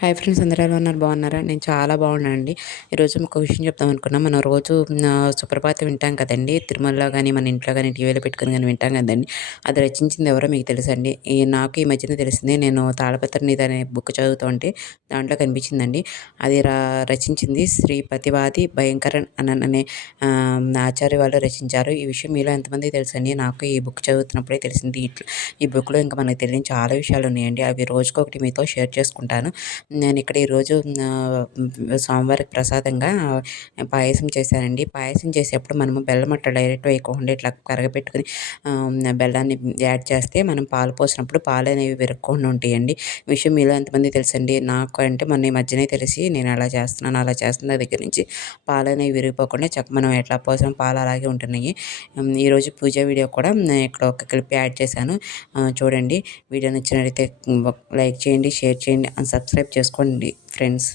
Hi friends, అందరూ ఎలా ఉన్నారు? బాగున్నారా? నేను చాలా బాగున్నానండి. ఈరోజు మీకు విషయం చెప్దాం అనుకున్నా. మనం రోజు సుప్రభాతం వింటాం కదండి. తిరుమలలో కానీ, మన ఇంట్లో కానీ, టీవీలో పెట్టుకొని కానీ వింటాం కదండి. అది రచించింది ఎవరో మీకు తెలుసండి? నాకు ఈ మధ్యన తెలిసింది. నేను తాళపత్ర నిధి అనే బుక్ చదువుతూ ఉంటే దాంట్లో కనిపించిందండి. అది రచించింది శ్రీ ప్రతివాది భయంకరన్ అనే ఆచార్య వాళ్ళు రచించారు. ఈ విషయం మీలో ఎంతమందికి తెలుసండి? నాకు ఈ బుక్ చదువుతున్నప్పుడే తెలిసింది. ఈ బుక్లో ఇంకా మనకు తెలియని చాలా విషయాలు ఉన్నాయండి. అవి రోజుకొకటి మీతో షేర్ చేసుకుంటాను. నేను ఇక్కడ ఈరోజు స్వామివారికి ప్రసాదంగా పాయసం చేశానండి. పాయసం చేసేప్పుడు మనము బెల్లం అట్లా డైరెక్ట్ వేయకుండా ఇట్లా కరగపెట్టుకుని బెల్లాన్ని యాడ్ చేస్తే మనం పాలు పోసినప్పుడు పాలు అనేవి విరగకుండా ఉంటాయండి. ఈ విషయం మీలో ఎంతమంది తెలుసండి? నాకు అంటే మొన్న ఈ మధ్యనే తెలిసి నేను అలా చేస్తున్నాను. అలా చేస్తున్న దగ్గర నుంచి పాలు అనేవి విరిగిపోకుండా మనం ఎట్లా పోసాం పాలు అలాగే ఉంటున్నాయి. ఈరోజు పూజ వీడియో కూడా ఇక్కడ ఒక క్లిప్ యాడ్ చేశాను. చూడండి. వీడియో నచ్చినట్లయితే లైక్ చేయండి, షేర్ చేయండి, అండ్ సబ్స్క్రైబ్ చేసుకోండి ఫ్రెండ్స్.